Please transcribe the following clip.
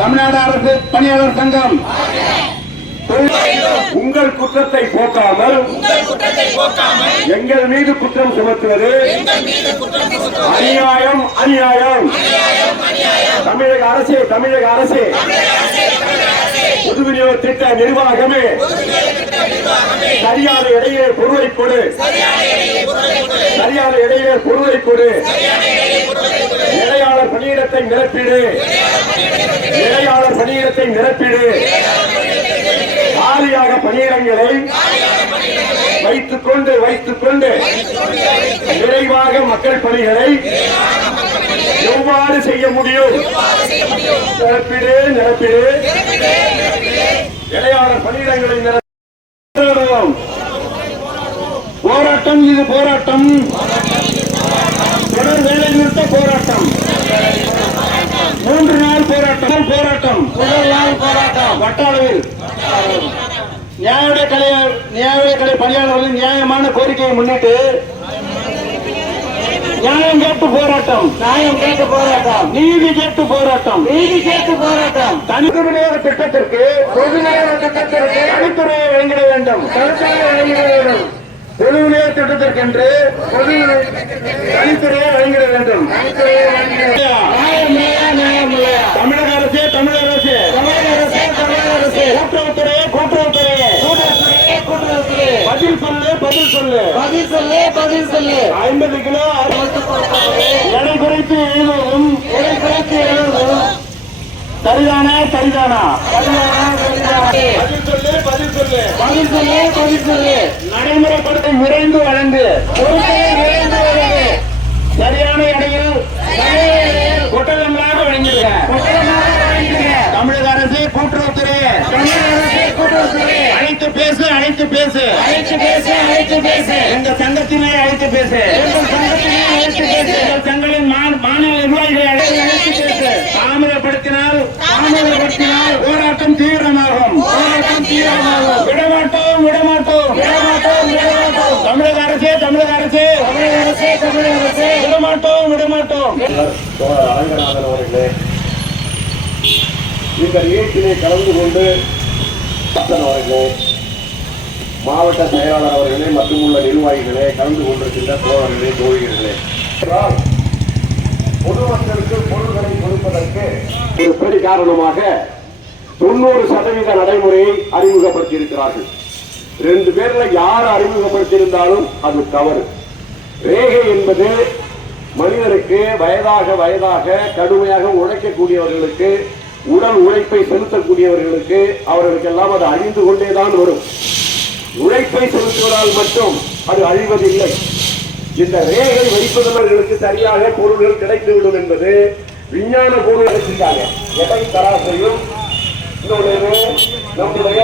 தமிழ்நாடு அரசு பணியாளர் சங்கம் உங்கள் குற்றத்தை போக்காமல் எங்கள் மீது குற்றம் சுமத்துவது அநியாயம் அநியாயம். தமிழக அரசே பொது விநியோக திட்ட நிர்வாகமே சரியான இடையிலே பொருளை கொடு, சரியான இடையிலே பொருளை கொடு. இடையாளர் பணியிடத்தை நிரப்பிடு, இடையாளர் பணியிடத்தை நிரப்பிடு. காலியாக பணியிடங்களை வைத்துக் கொண்டு விரைவாக மக்கள் பணிகளை எவ்வாறு செய்ய முடியும்? நிரப்பிடு நிரப்பிடு. இடையாளர் பணியிடங்களை நிரப்புவோம். போராட்டம், இது போராட்டம், தொடர் வேலை நிறுத்த போராட்டம், 3 நாள் போராட்டம். முதல் நாள் போராட்டம் வட்டாளவில் நியாய கலை பணியாளர்களின் நியாயமான கோரிக்கையை முன்னிட்டு நியாயம் கேட்டு போராட்டம், நீதி கேட்டு போராட்டம். தனித்து விநியோக திட்டத்திற்கு தனித்துறையை வழங்கிட வேண்டும். பொது விநியோக திட்டத்திற்கென்று தனித்துறையை வழங்கிட வேண்டும். தமிழக அரசு பதில் சொல்லு. 50 கிலோ எடை குறைத்து எழுதுவதும் சரிதானா? பதில் சொல்லு. நடைமுறைப்படுத்த விரைந்து வழங்கு. சரியான இடையில் கொட்டகங்களாக வழங்கிடுங்க. தமிழக அரசு கூட்டுறவுத்துறை அழைத்து பேசு. எங்க சங்கத்தினை அழைத்து பேசு. எங்கள் சங்கங்களின் மாநில நிர்வாகிகளை அழைத்து பேசு. தாமதப்படுத்தினால் போராட்டம் தீவிரமாகும். விடமாட்டோம். தமிழக அரசே விடமாட்டோம். அரங்கநாதன் அவர்களே, இந்த நிகழ்ச்சியை கலந்து கொண்டு அவர்களே, மாவட்ட செயலாளர் அவர்களே மற்றும் உள்ள நிர்வாகிகளே, கலந்து கொண்டிருக்கின்ற தோழர்களே, தோழிகளே, பொதுமக்களுக்கு பொருள்களை கொடுப்பதற்கு ஒரு பெரிய காரணமாக 90% நடைமுறையை அறிமுகப்படுத்தி இருக்கிறார்கள். 2 பேர்ல யார் அறிமுகப்படுத்தியிருந்தாலும் அது தவறு. ரேகை என்பது மனிதனுக்கு வயதாக கடுமையாக உழைக்கக்கூடியவர்களுக்கு, உடல் உழைப்பை செலுத்தக்கூடியவர்களுக்கு, அவர்களுக்கெல்லாம் அது அழிந்து கொண்டேதான் வரும். உழைப்பை செலுத்துவதால் மட்டும் அது அழிவதில்லை. இந்த ரேகை வைப்பவர்களுக்கு சரியாக பொருள்கள் கிடைத்துவிடும் என்பது விஞ்ஞான பொருள் எடுத்துட்டாங்க. எடை தராசையும் நம்முடைய